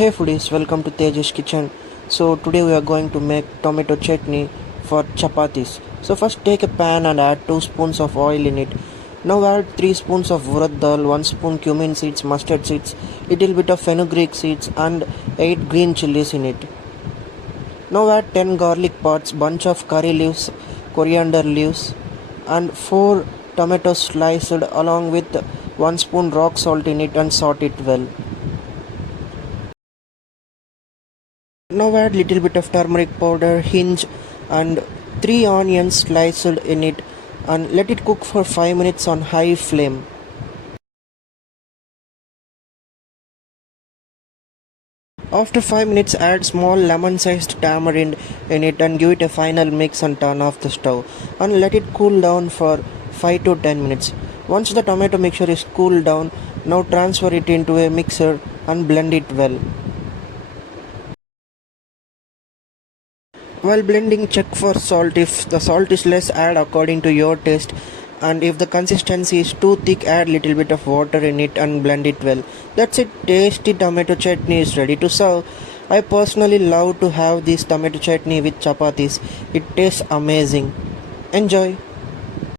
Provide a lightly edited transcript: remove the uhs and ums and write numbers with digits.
Hey foodies, welcome to Teja's kitchen. So today we are going to make tomato chutney for chapatis. So first take a pan and add 2 spoons of oil in it. Now add 3 spoons of urad dal, 1 spoon cumin seeds, mustard seeds, little bit of fenugreek seeds and 8 green chilies in it. Now add 10 garlic pods, bunch of curry leaves, coriander leaves and 4 tomatoes sliced along with 1 spoon rock salt in it and saute it well. Now add little bit of turmeric powder, hinge and 3 onions sliced in it and let it cook for 5 minutes on high flame. After 5 minutes add small lemon sized tamarind in it and give it a final mix and turn off the stove and let it cool down for 5 to 10 minutes. Once the tomato mixture is cooled down, now transfer it into a mixer and blend it well. While blending, check for salt. If the salt is less, add according to your taste. And if the consistency is too thick, add little bit of water in it and blend it well. That's it. Tasty tomato chutney is ready to serve. I personally love to have this tomato chutney with chapatis. It tastes amazing. Enjoy.